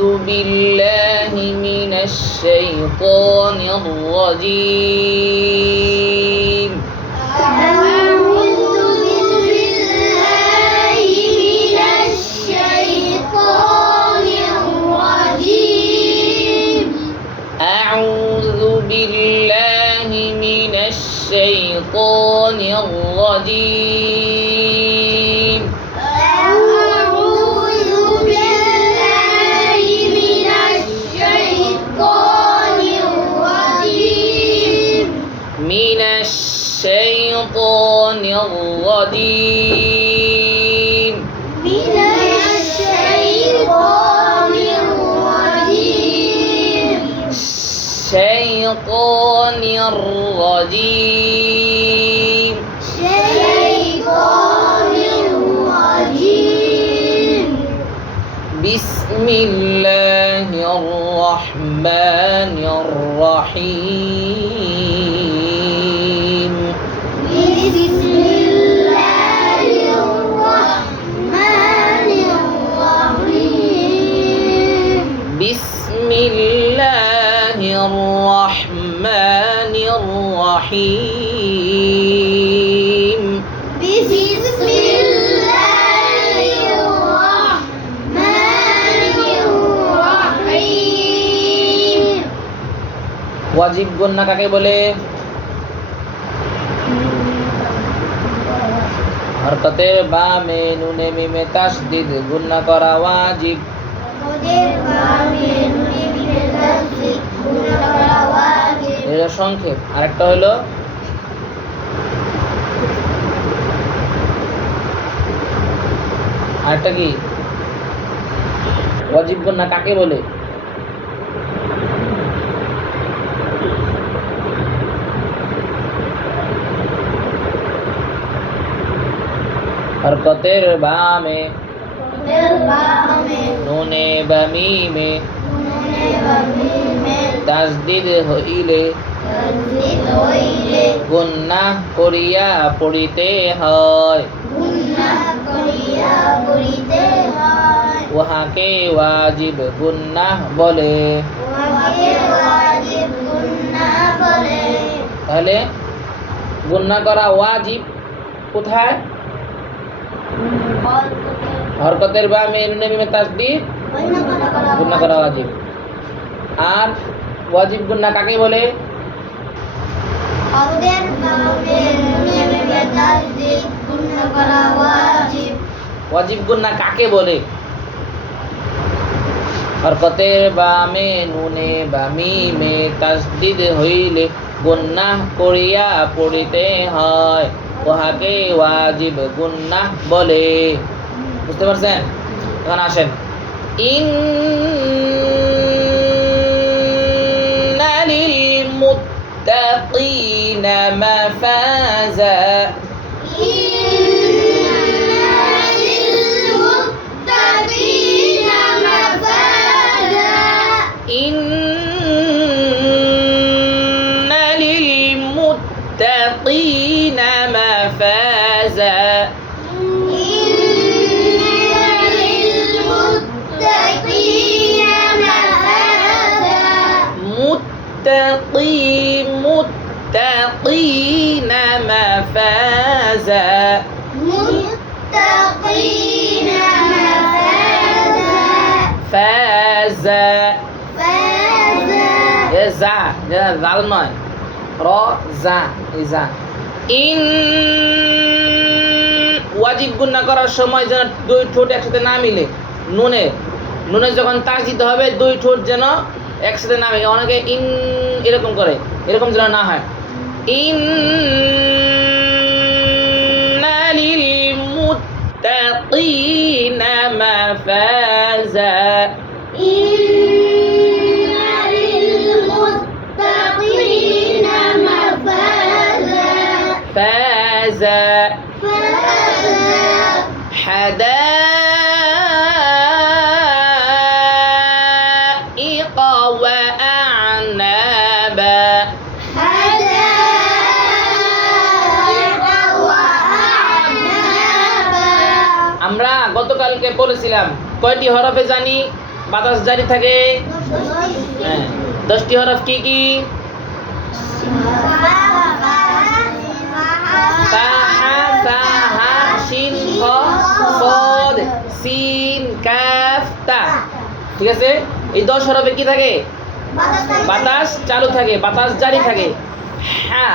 أعوذ بالله من الشيطان الرجيم أعوذ بالله من الشيطان الرجيم من الشيطان الرجيم الشيطان الرجيم بسم الله الرحمن الرحيم بسم الله الرحمن الرحيم ওয়াজিব গুন্না কাকে বলে? হরকতের বামে নুনে মিমে তাসদিদ গুন্না করা ওয়াজিব। এর সংক্ষেপ। আরেকটা হলো আরেকটা কি? ওয়াজিব গুন্না কাকে বলে? হরকতের বামে নুনে বা মিমে তাসদিদ হইলে গুন্না করিয়া পড়িতে হয়, উহাকে ওয়াজিব গুন্নাহ বলে। তাহলে গুন্না করা ওয়াজিব কোথায়? হরকতের বামে নুনে মিমে তাসদিদ গুন্না করা ওয়াজিব। আর ওয়াজিব গুন্না কাকে বলে? ওয়াজিব গুন্না কাকে বলে? হরকতের বামে নুনে বা মিমে তাসদিদ হইলে গুন্নাহ করিয়া পড়িতে হয়, উহাকে ওয়াজিব গুন্নাহ বলে। বুঝতে পারছেন? এখন আসেন, ইন্না লিল মুত্তাকিনা মাফাজা। ইন্না লিল মুত্তাকিনা মাফাজা। متقين مفازا. فازا يزع زعل نوع را زع إذا ইন। ওয়াজিব গুন্না করার সময় যেন দুই ঠোঁট একসাথে না মিলে, নুনে যখন তাসদিদ হবে দুই ঠোঁট যেন একসাথে না মিলে। অনেকে ইন এরকম করে, এরকম যেন না হয়। ইন্না লিল মুত্তাকিনা মাফাজা। فازا حدائق وأعنابا. আমরা গতকালকে পড়েছিলাম কয়টি হরফে জানি? বাতাস জারি থাকে? হ্যাঁ। 10টি হরফ কি কি? তা, হা, তা, হা, শিন, খ, সদ, সিন, কাফ, তা। ঠিক আছে? এই 10 হরফে কি থাকে? বাতাস চালু থাকে, বাতাস জারি থাকে। হা,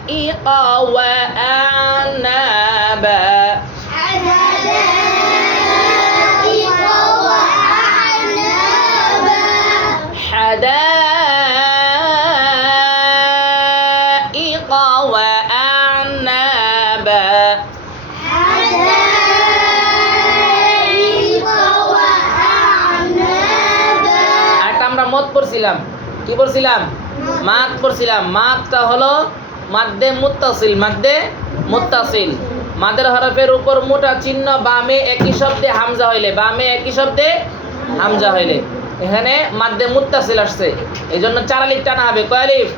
حدائق وأعنابا حدائق وأعنابا একটা আমরা মত পড়ছিলাম, কি পড়ছিলাম? মাদ পড়ছিলাম। মাদটা হলো মাদ্দে মুত্তাসিল, মাদ্দে মুত্তাসিল। মাদের হরফের উপর মোটা চিহ্ন বামে একই শব্দে হামজা হইলে, বামে একই শব্দে হামজা হইলে এখানে মাদ্দে মুত্তাসিল আসছে, এই জন্য 4 আলিফ টানা হবে। কয় আলিফ?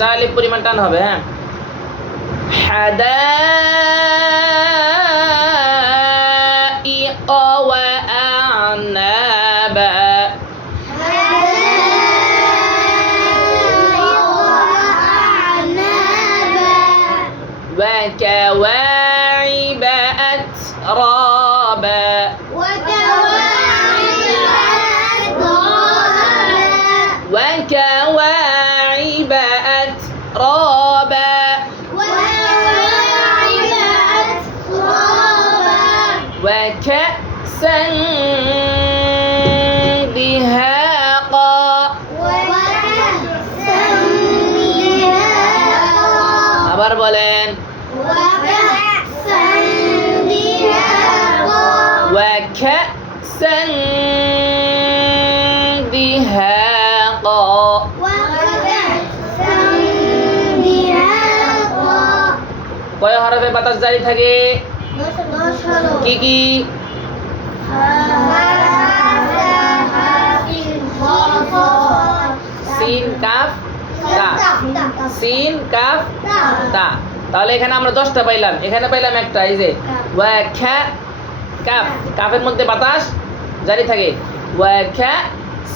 4 আলিফ পরিমাণ টানা হবে। হ্যাঁ, حدائق وأعنابا وكواعب أترابا وكواعب أترابا وكأسا دهاقا আবার বলেন وكأسا دهاقا কয় হরফে বাতাস জারি থাকে? কি কি? সিন, কাফ, তা। সিন, কাফ, তা। তাহলে এখানে আমরা 10টা পাইলাম, এখানে পাইলাম একটা। এই যে ওয়া খা, কাফ, কাফের মধ্যে বাতাস জারি থাকে। ওয়া খা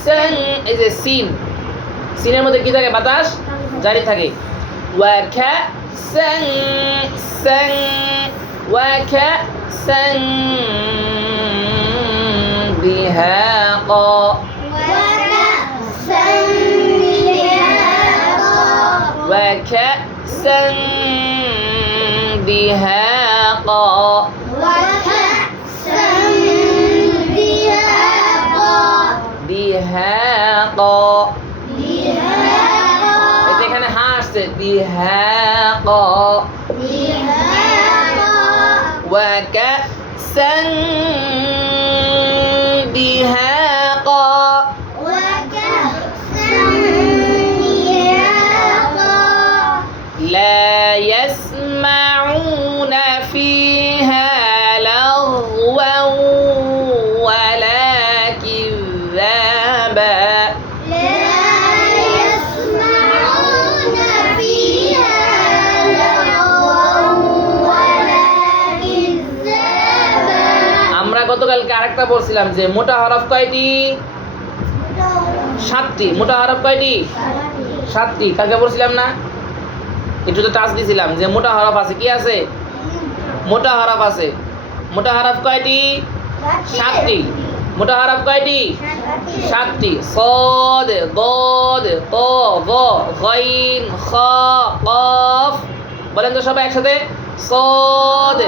সান, এই যে সিন, সিনের মধ্যে কি থাকে? বাতাস জারি থাকে। ওয়া খা সান, সান, ওয়া খা সান দিহাকা وكأسا دهاقا দিহাকা এখানে হা আসছে। দিহাকা وكأسا دهاقا لا يسمعون فيها لغوا ولا كذابا আমরা গতকালকে আরেকটা বলছিলাম যে মোটা হরফ কয়টি? 7টি। মোটা হরফ কয়টি? 7টি। কালকে বলছিলাম না? একটু তো টাচ দিছিলাম যে মোটা হরফ আছে। কি আছে? মোটা হরফ আছে। মোটা হরফ কয়টি? 7টি। মোটা হরফ কয়টি? 7টি। صاد ضاد طا ظا غين خا قاف বলেন তো সবাই একসাথে। صاد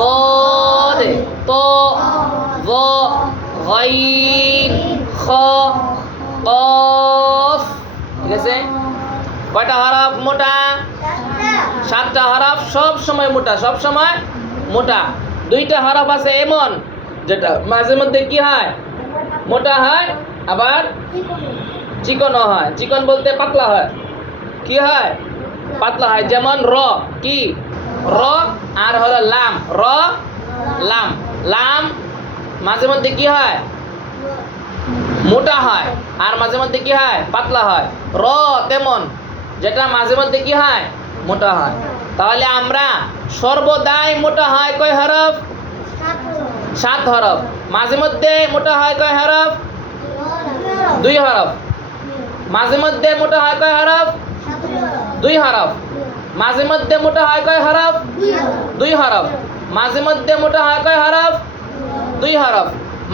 ضاد طا ظا غين خا قاف। ঠিক আছে? কয়টা হরফ মোটা? 7টা হরফ সব সময় মোটা, সব সময় মোটা। 2টা হরফ আছে এমন যেটা মাঝে মধ্যে কি হয়? মোটা হয়, আবার চিকনও হয়। চিকন বলতে পাতলা হয়। কি হয়? পাতলা হয়। যেমন র, কি? র আর হলো লাম। র, লাম। লাম মাঝে মধ্যে কি হয়? মোটা হয়, আর মাঝে মধ্যে কি হয়? পাতলা হয়। র তেমন, যেটা মাঝে মধ্যে কি হয়? মোটা হয়। তাহলে আমরা সর্বদাই মোটা হয় কয় হরফ? 7 হরফ। মাঝে মধ্যে মোটা হয় কয় হরফ? 2 হরফ। মাঝে মধ্যে মোটা হয় কয় হরফ? 2 হরফ। মাঝে মধ্যে মোটা হয় কয় হরফ? 2 হরফ। মাঝে মধ্যে মোটা হয় কয় হরফ? 2 হরফ।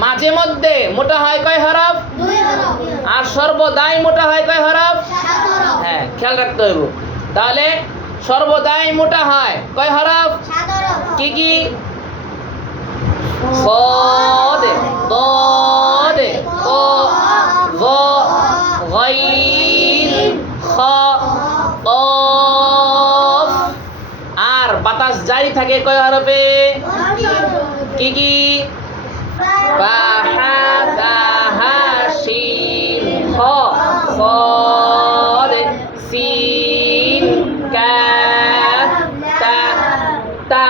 মাঝে মধ্যে মোটা হয় কয় হরফ? আর সর্বদাই মোটা হয় কয় হরফ? হ্যাঁ, খেয়াল রাখতে হইব। তাহলে সর্বদাই মোটা হয় কয় হরফ? কি কি? صاد ضاد ط ظ غين خ قاف। আর বাতাস জারি থাকে কয় হরফে? কি কি? ফা হা তা হা শিন খ صاد সিন কাফ তা তা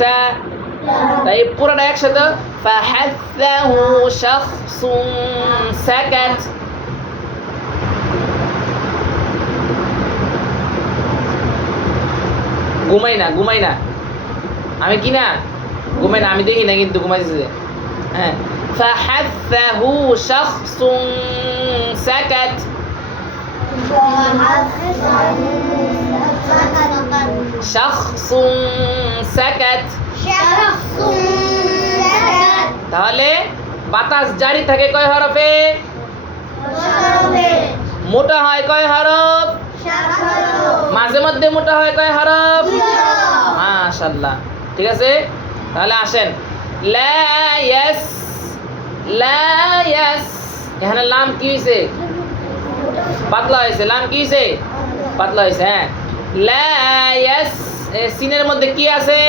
তা। তাই পুরোটা একসাথে ফাহাসাহু শাখসুন সাকাত। ঘুমাই না আমি কি না ঘুমাই না, আমি দেখি না কিন্তু ঘুমাইছে। হ্যাঁ, ফাহাসাহু শাখসুন সাকাত। শাখসুন সাকাত। তাহলে বাতাস জারি থাকে কয় হরফে? মোটা হয় কয় হরফ? মাঝে মধ্যে মোটা হয় কয় হরফ? মাশাআল্লাহ, ঠিক আছে। তাহলে আসেন, লা ইয়াস। এখানে লাম কি হয়েছে? পাতলা হয়েছে। লাম কি হয়েছে? পাতলা হয়েছে। হ্যাঁ, লা ইয়াস। সিনের মধ্যে কি আছে?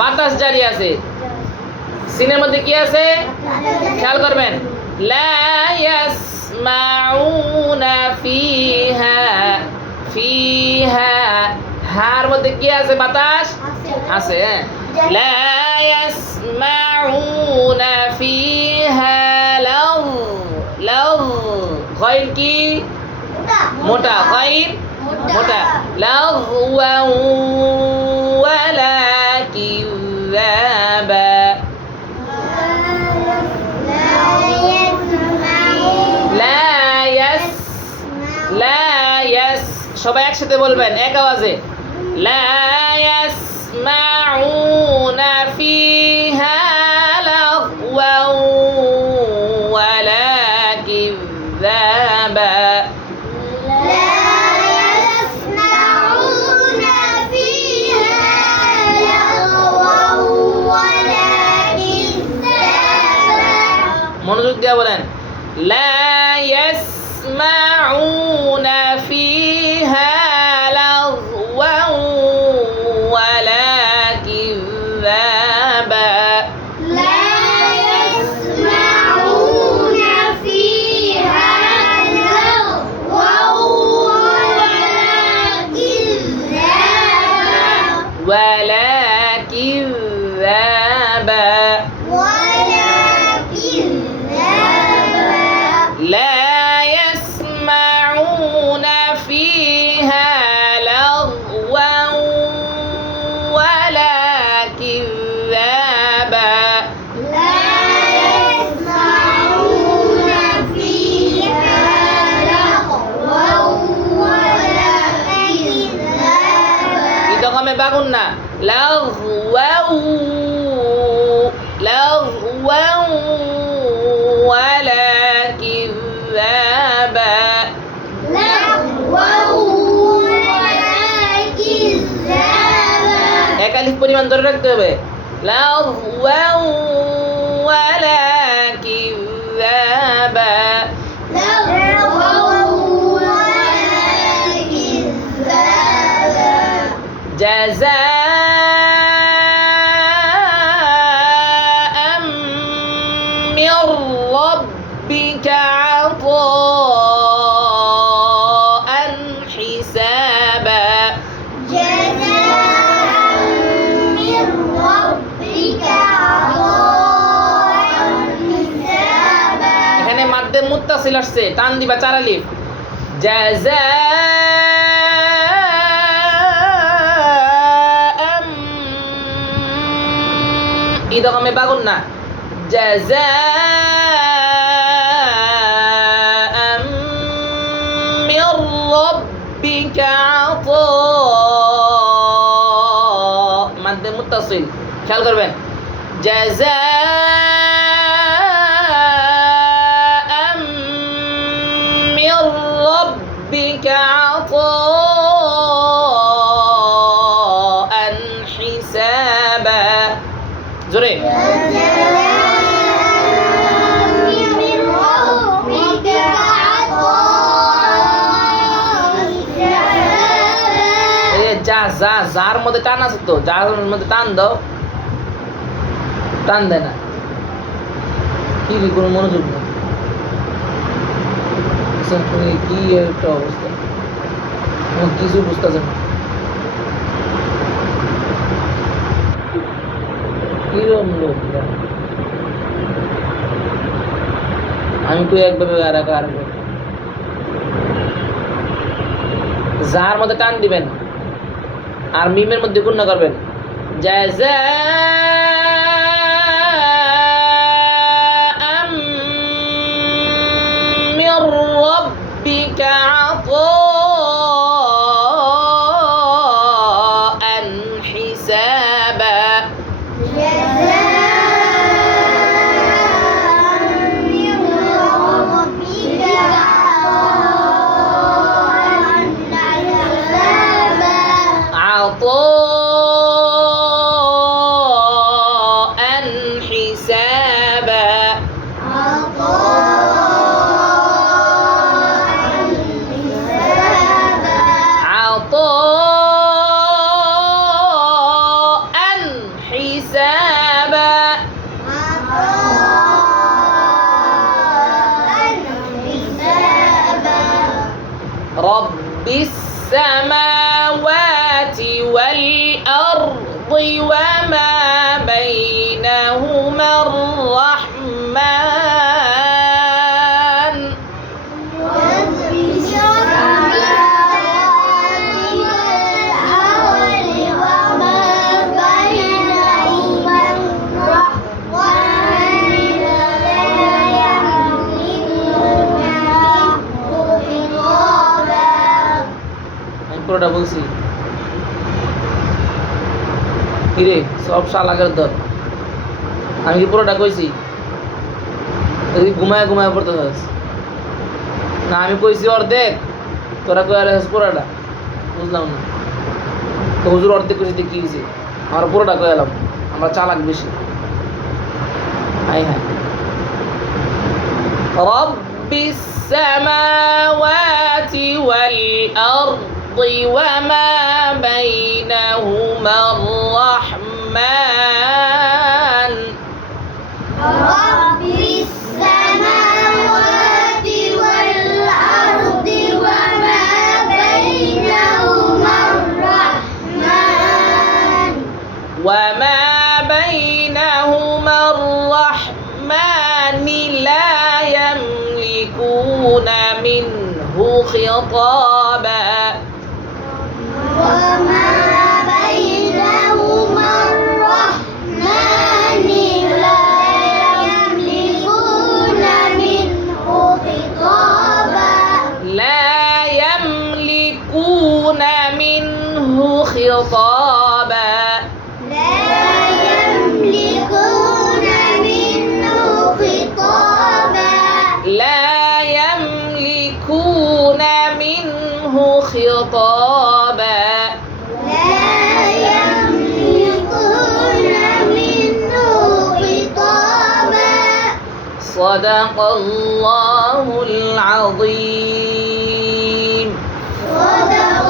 বাতাস জারি আছে। সিনের মধ্যে কি আছে? খেয়াল করবেন, লা ইয়াসমাউনা ফিহা। হার মধ্যে কি আছে? বাতাস আছে। লা ইয়াসমাউনা ফিহা লাউ। গাইন কি? মোটা। গাইন মোটা। লাগওয়া ওয়ালা কিযাবা। লা ইয়াস। সবাই একসাথে বলবেন এক আওয়াজে, লা ইয়াসমাউনা ফিহা লাগওয়া ওয়ালা কিযাবা। মনোযোগ দিয়া বলেন, লা ইয়াসমাউনা ফিহা লাগওয়া ওয়ালা কিযাবা। لا يسمعون فيها لغوا ولا كذابا. لا يسمعون فيها لغوا ولا كذابا. idghamে বাগুন না, লাগওয়াউ ওয়ালা কিযাবা। এক আলিফ পরিমাণ ধরে রাখতে হবে, লাগওয়াউ ওয়ালা কিযাবা। জাযাআম মির রাব্বিকা আতাআন হিসাবা। এখানে মাদ্দে মুত্তাসিল আসছে, টান দিবা 4 আলিফ। জাযাআ ইদগামে বাগুন্না জাযাআম মির রাব্বিকা আতা মাদ্দে মুত্তাসিল খেয়াল করবেন জাযাআম মির রাব্বিকা আতাআন হিসাবা জোরে যার মধ্যে টান আছে তো যার মধ্যে টান দাও টান দেয় না কি কোনো মনোযোগ নেই কি একটা অবস্থা কিছু বুঝতেছে না কিরম লোক আমি তো একভাবে আর যার মধ্যে টান দিবেন আর মিমের মধ্যে গুণনা করবেন জাযাআম মির রাব্বিকা আতাআন হিসাবা عطاء حسابا عطاء حسابا رب السماوات والأرض وما بينهما الرحمن পুরোটা বলছি কিরে সব শালাকের দর আমি কি পুরোটা কইছি ঘুমায় ঘুমায় পড়তে চাস না আমি কইছি অর্ধেক তোরা কই আর পুরোটা বুঝলাম না তো হুজুর অর্ধেক কইছি কি হয়েছে আমার পুরোটা কয়ে এলাম আমরা চালাক বেশি হাই হাই রব্বিস সামাওয়াতি ওয়াল আরদ وما بينهما الرحمن رب السماوات والأرض وما بينهما الرحمن وما بينهما الرحمن لا يملكون منه خطابا وما بينهما الرحمن لا يملكون منه خطابا لا يملكون منه خطابا لا يملكون منه خطابا لا يملكون منه خطابا لا يملكون منه خطابا صدق الله العظيم صدق